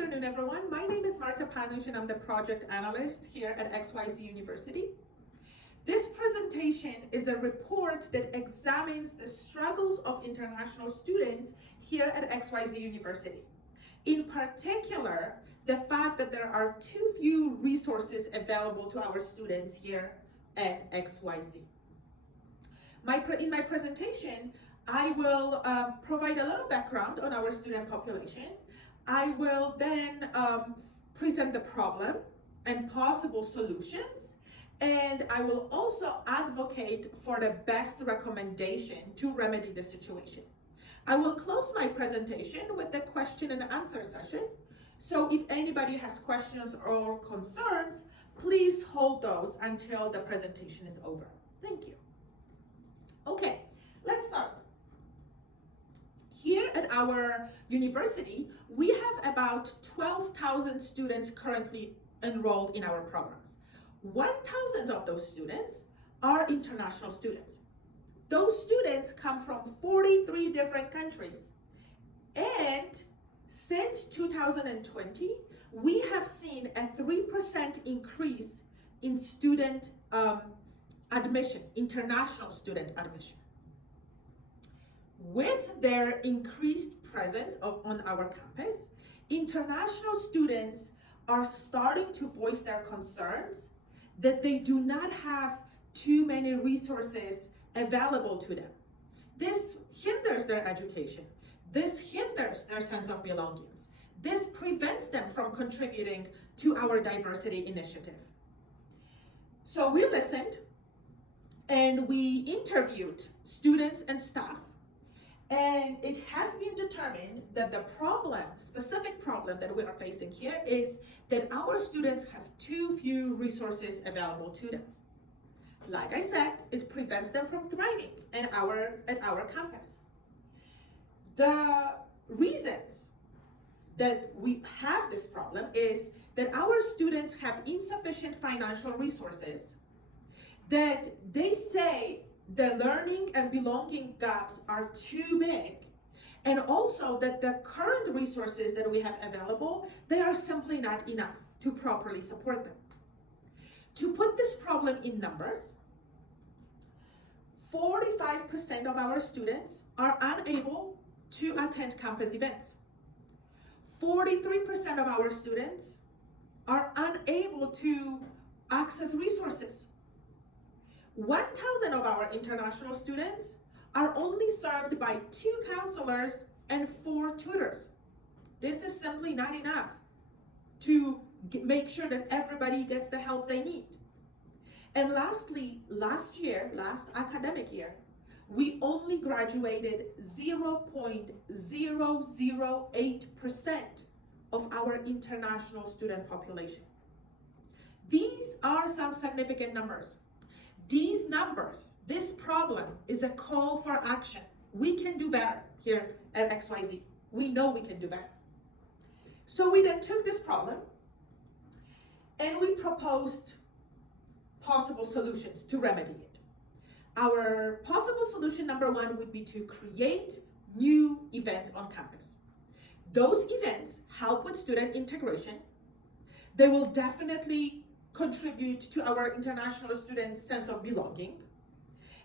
afternoon, everyone. My name is Marta Panush, and I'm the project analyst here at XYZ University. This presentation is a report that examines the struggles of international students here at XYZ University. In particular, the fact that there are too few resources available to our students here at XYZ. In my presentation, I will provide a little background on our student population. I will then present the problem and possible solutions, and I will also advocate for the best recommendation to remedy the situation. I will close my presentation with the question and answer session. So if anybody has questions or concerns, please hold those until the presentation is over. Thank you. Okay, let's start. Here at our university, we have about 12,000 students currently enrolled in our programs. 1,000 of those students are international students. Those students come from 43 different countries. And since 2020, we have seen a 3% increase in student admission, international student admission. With their increased presence on our campus, international students are starting to voice their concerns that they do not have too many resources available to them. This hinders their education. This hinders their sense of belongings. This prevents them from contributing to our diversity initiative. So we listened and we interviewed students and staff. And it has been determined that the specific problem that we are facing here is that our students have too few resources available to them. Like I said, it prevents them from thriving at our campus. The reasons that we have this problem is that our students have insufficient financial resources, that they say the learning and belonging gaps are too big, and also that the current resources that we have available, they are simply not enough to properly support them. To put this problem in numbers, 45% of our students are unable to attend campus events. 43% of our students are unable to access resources. 1,000 of our international students are only served by 2 counselors and 4 tutors. This is simply not enough to make sure that everybody gets the help they need. And lastly, last academic year, we only graduated 0.008% of our international student population. These are some significant numbers. These numbers, this problem is a call for action. We can do better here at XYZ. We know we can do better. So we then took this problem and we proposed possible solutions to remedy it. Our possible solution number 1 would be to create new events on campus. Those events help with student integration. They will definitely contribute to our international students' sense of belonging,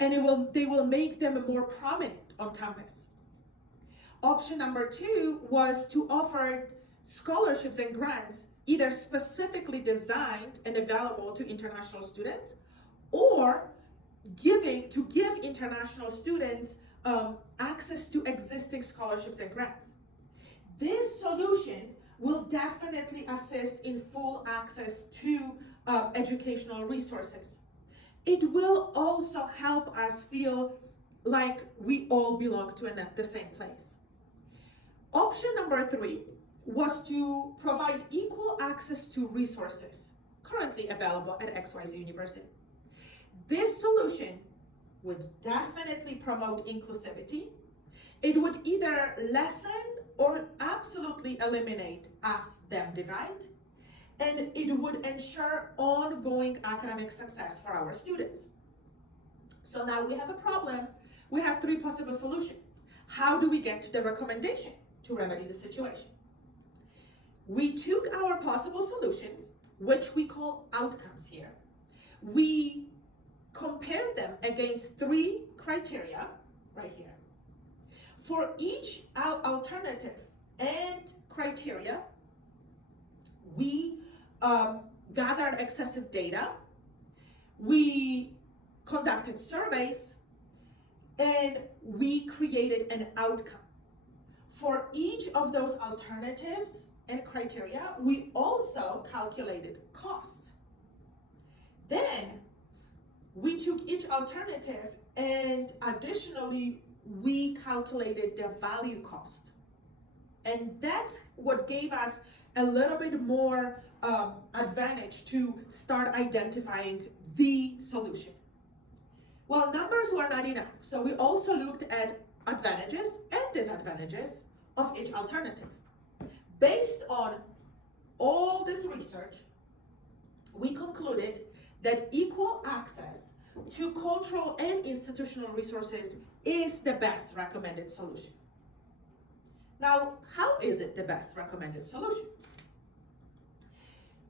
and they will make them more prominent on campus. Option number 2 was to offer scholarships and grants, either specifically designed and available to international students, or give international students access to existing scholarships and grants. This solution will definitely assist in full access to educational resources. It will also help us feel like we all belong to the same place. Option number 3 was to provide equal access to resources currently available at XYZ University. This solution would definitely promote inclusivity. It would either lessen or absolutely eliminate us-them divide, and it would ensure ongoing academic success for our students. So now we have a problem. We have 3 possible solutions. How do we get to the recommendation to remedy the situation? we took our possible solutions, which we call outcomes here. We compared them against 3 criteria right here. For each alternative and criteria, we gathered excessive data, we conducted surveys, and we created an outcome. For each of those alternatives and criteria, we also calculated costs. Then we took each alternative and additionally we calculated the value cost. And that's what gave us a little bit more advantage to start identifying the solution. Well, numbers were not enough, so we also looked at advantages and disadvantages of each alternative. Based on all this research, we concluded that equal access to cultural and institutional resources is the best recommended solution. Now, how is it the best recommended solution?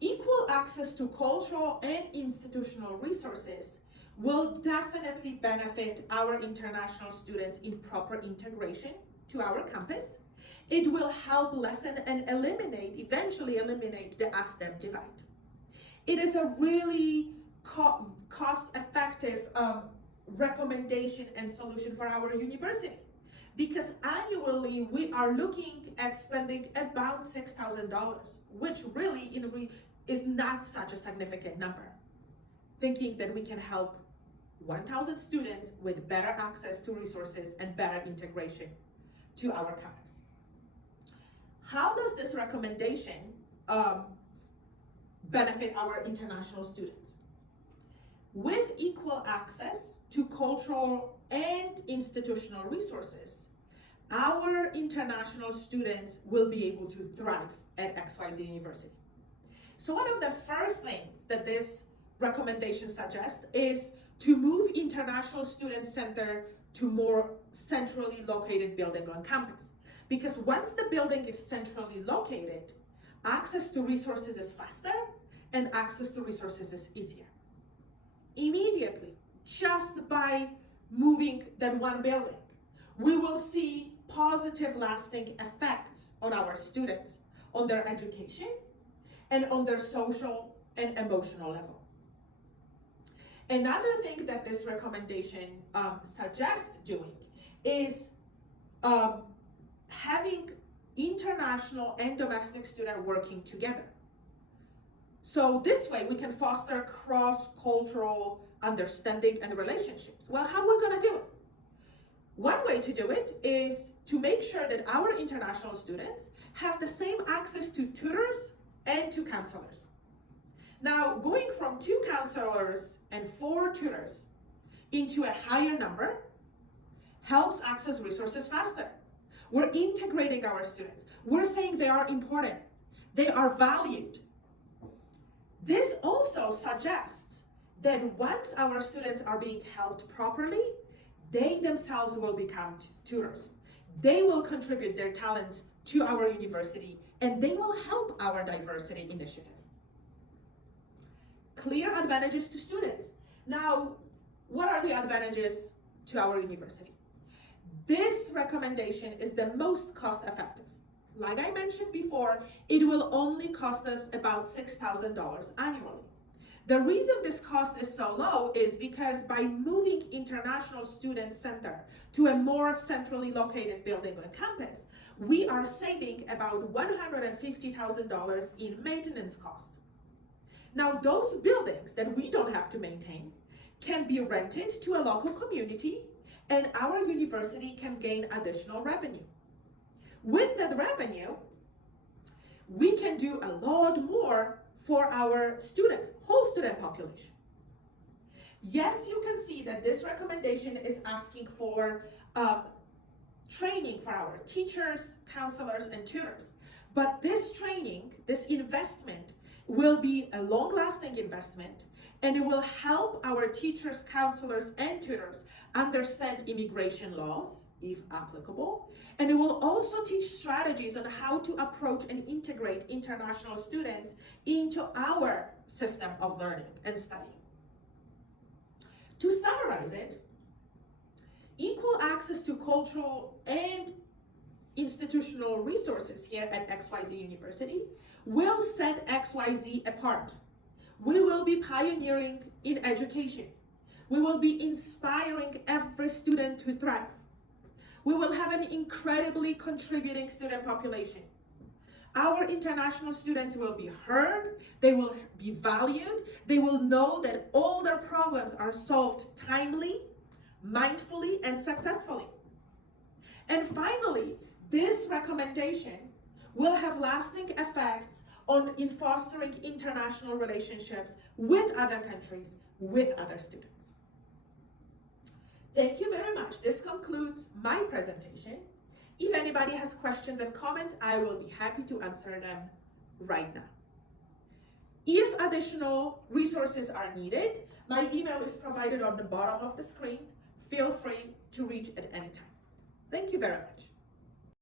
Equal access to cultural and institutional resources will definitely benefit our international students in proper integration to our campus. It will help lessen and eventually eliminate the ASDEM divide. It is a really cost-effective recommendation and solution for our university, because annually we are looking at spending about $6,000, which really is not such a significant number. Thinking that we can help 1,000 students with better access to resources and better integration to our campus. How does this recommendation benefit our international students? With equal access to cultural and institutional resources, our international students will be able to thrive at XYZ University. So one of the first things that this recommendation suggests is to move International Student Center to more centrally located building on campus. Because once the building is centrally located, access to resources is faster and access to resources is easier. Immediately, just by moving that one building, we will see positive lasting effects on our students, on their education, and on their social and emotional level. Another thing that this recommendation suggests doing is having international and domestic students working together. So this way we can foster cross-cultural understanding and relationships. Well, how we're gonna do it? One way to do it is to make sure that our international students have the same access to tutors and to counselors. Now, going from 2 counselors and 4 tutors into a higher number helps access resources faster. We're integrating our students. We're saying they are important. They are valued. This also suggests that once our students are being helped properly, they themselves will become tutors. They will contribute their talents to our university, and they will help our diversity initiative. Clear advantages to students. Now, what are the advantages to our university? This recommendation is the most cost-effective. Like I mentioned before, it will only cost us about $6,000 annually. The reason this cost is so low is because by moving International Student Center to a more centrally located building on campus, we are saving about $150,000 in maintenance cost. Now, those buildings that we don't have to maintain can be rented to a local community, and our university can gain additional revenue. With that revenue, we can do a lot more for our students, whole student population. Yes, you can see that this recommendation is asking for training for our teachers, counselors, and tutors. But this training, this investment, will be a long-lasting investment, and it will help our teachers, counselors, and tutors understand immigration laws, if applicable, and it will also teach strategies on how to approach and integrate international students into our system of learning and study. To summarize it, equal access to cultural and institutional resources here at XYZ University will set XYZ apart. We will be pioneering in education. We will be inspiring every student to thrive. We will have an incredibly contributing student population. Our international students will be heard, they will be valued, they will know that all their problems are solved timely, mindfully, and successfully. And finally, this recommendation will have lasting effects in fostering international relationships with other countries, with other students. Thank you very much. This concludes my presentation. If anybody has questions and comments, I will be happy to answer them right now. If additional resources are needed, my email is provided on the bottom of the screen. Feel free to reach at any time. Thank you very much.